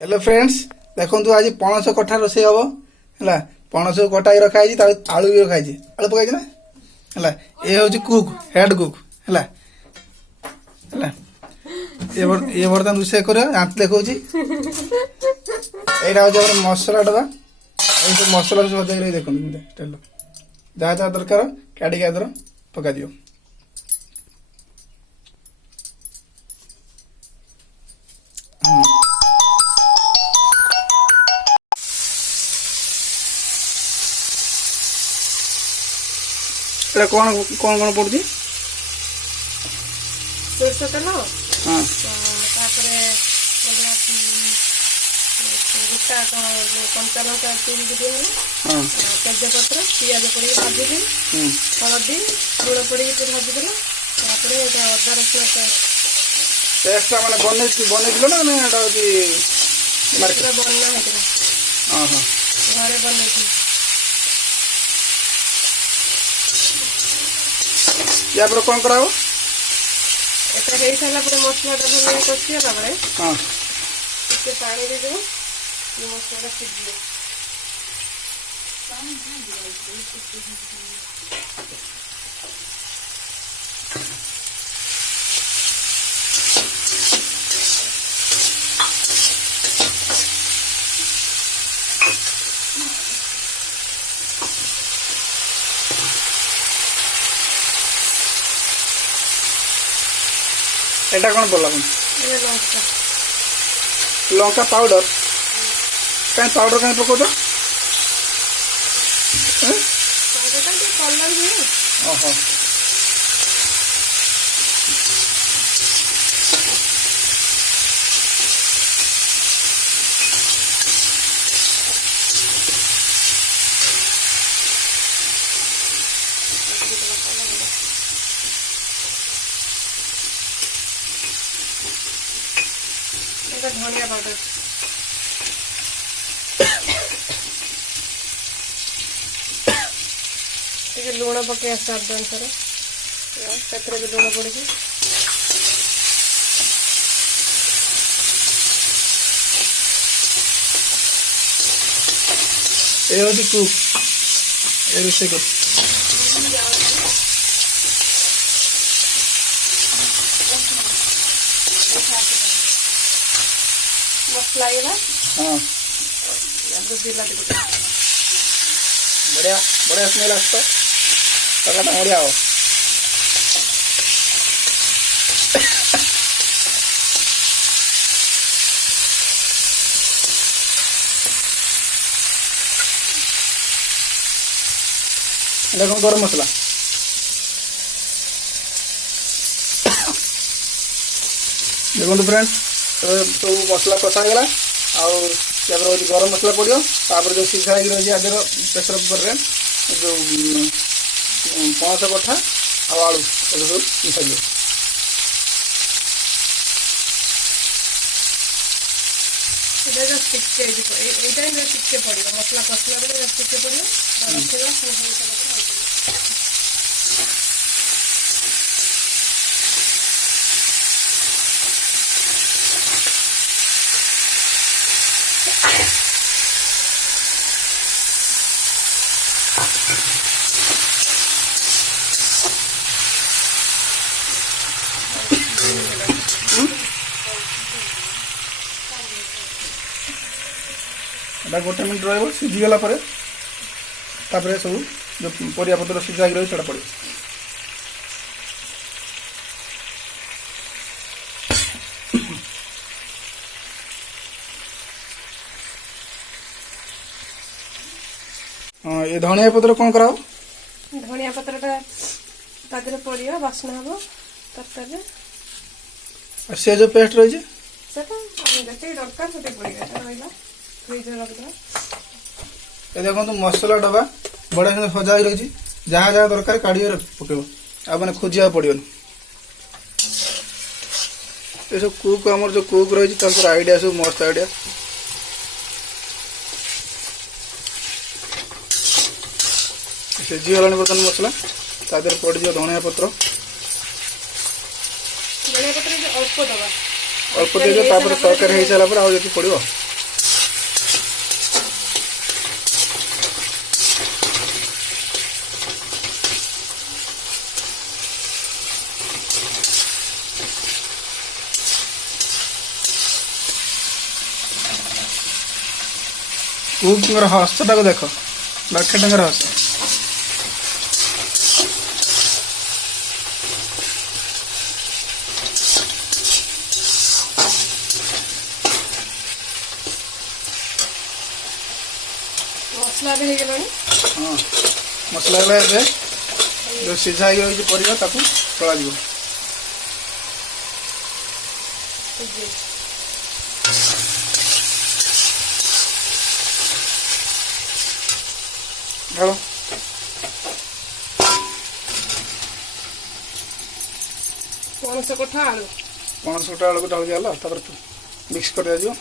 Hello friends देखो आज पणस कठा रोसे हम है पणस कटा रखा आलू भी रखाई आलू पकाई ना है ये हूँ कुक हेड कुक है ये बर्तमान रोसे कर देखा यहाँ हूँ मसला डबा सब मसला सजाई देखो तेल जहाँ जहाँ दरकार काटिक आदर पका दियो कौन कौन कौन पड़ुची सरसो तेल हाँ गोटा कंचा लंका चूरी हाँ तेजपत्र पिज पड़ी भाजी हलदी लुण पड़ी भाजी अदा रसुण पेस्ट माने बन ना एटा पूरा बना होता हाँ हाँ घरे बन या पर कौन करा এটা হয়ে সারা পরে মশলাটা ভালো কষিয়ে তারপরে हाँ একটু পানি দিয়ে দেবো এই মশলাটা সিদ্ধ एटा कौन बोला এটা লঙ্কা लंका पाउडर कहीं पाउडर कहीं पकाउछ লঙ্কাটা একটু কলর দিয়ে ओहो এটা ধনিয়া পাউডার ଟିକେ ଲୁଣ ପକେଇ ଆସିବା ଅନୁସାରେ ସେଥିରେ ବି ଲୁଣ ପଡ଼ିଛି ये हूँ कुक ये रोसे कर ମସଲା ହେଇଗଲା हाँ ବିଲାତି ଗୋଟେ बढ़िया बढ़िया स्मेल आसता तक बढ़िया हो देखो गरम मसला देखो फ्रेंड्स सब मसला कषा गला आउ गरम मसला पड़ो तापर जो सीधा रही आधर प्रेसर कुकर में जो पणस कठा आलू सब मिसा दियो এটা জাস্ট টিকে দিব এইটাই না টিকে পড়িব মশলা কষলা বলে জাস্ট টিকে পড়িব রखेবা সেই गोटे मिनट रिझीगला सब जो परिया पत्र सीझा रही है पड़े हाँ ये धनिया पत्र कौन कराओ ধনিয়া পত্রটা তাদের পড়িব বাসনা হবো তরকারি और से जो पेस्ट रही है সেটা আমি যেটাই দরকার সেটা পড়িব এটা রইলা ফ্রিজে রাখবা ये देखो तो मसला डबा बढ़िया से सजा रही जहाँ जहाँ दरकार काढ़ी पकेब आ मैंने खोजा पड़ो ये सब कुक आम जो कुक रही आइडिया सब मस्त आइडिया सीझीगला बर्तमान मसला तादेह पड़ज धनिया पत्र धनिया पत्र अल्प दबा अल्प देदेव तरकारी हो सारा पड़ो କୁକଙ୍କର ହସଟାକୁ ଦେଖ, ଲକ୍ଷେ ଟଙ୍କାର ହସ। ମସଲା ବି ହେଇଗଲାଣି। ହଁ ମସଲା ହେଲା। ଏବେ ଯେଉଁ ସିଝା ହେଇକି ରହିଛି ପରିବା ତାକୁ ତଳାଯିବ। ଢାଳ। ପଣସ କଠା ଆଳୁ। ପଣସ କଠା ଆଳୁକୁ ଢାଳି ଦିଆହେଲା। ତାପରେ ମିକ୍ସ କରି ଦିଆଯିବ।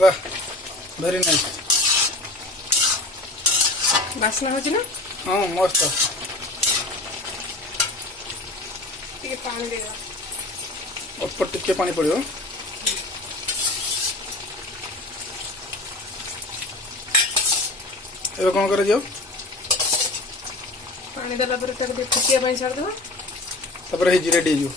वाह वेरी नाइस। ବାସ୍ନା ହଉଛି ନା? हाँ मस्त। ଟିକେ ପାଣି ଦେଇଦେବା। ऊपर टिके पानी पड़ो। ଏବେ କ'ଣ କରାଯିବ? ପାଣି ଦେଲା ପରେ ତାକୁ ଟିକେ ଫୁଟିବା ପାଇଁ ଛାଡ଼ିଦେବା। ତାପରେ ହେଇଛି ରେଡି ହେଇଯିବ।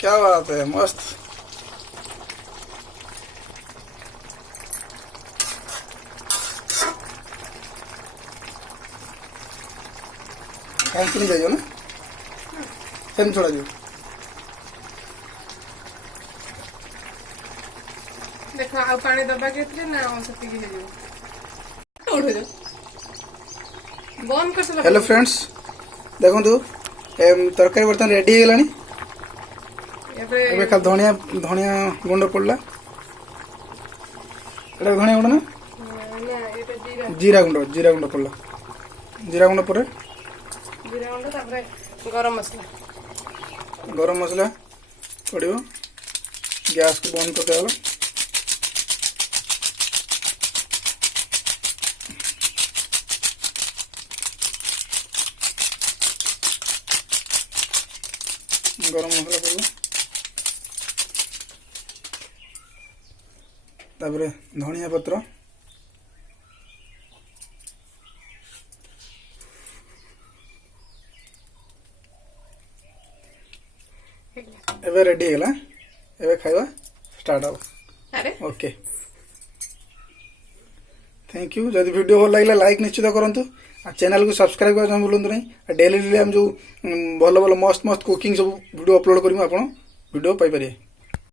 क्या बात है मस्त। ଖାଇକି ଯାଇଯିବ ନା ସେମିତି ଛଡ଼ାଯିବ। ଦେଖ ଆଉ ପାଣି ଦବା କେତେ ନା ସେତିକି ହେଇଯିବ। ଉଠୁଛ ବନ୍ଦ କରିଦେଲା। हेलो फ्रेंड्स देखु तरकारी बर्तमान रेडी हो गलानी। ଏବେ ଏବେ ଖାଲି ଧଣିଆ ଧଣିଆ ଗୁଣ୍ଡ ପଡିଲା। ଏଟା ଧଣିଆ ଗୁଣ୍ଡ ନା ନା ଏଟା ଜିରା ଗୁଣ୍ଡ ପଡିଲା। ଜିରା ଗୁଣ୍ଡ ପରେ ଜିରା ଗୁଣ୍ଡ ତାପରେ ଗରମ ମସଲା ପଡିବ। ଗ୍ୟାସ କୁ ବନ୍ଦ କରିଦେଲା। गरम मसला पड़ो। तापर धनिया पत्र एबे रेडी है गला। एबे खाइबा स्टार्ट हो। अरे ओके थैंक यू। जदि वीडियो भल लगे लाइक निश्चित करंतु। आ चैनल को सब्सक्राइब करना भूलु नहीं। डेली हम जो भल भल मस्त मस्त कुकिंग सब वीडियो अपलोड करूँ आप वीडियो पाई परिए।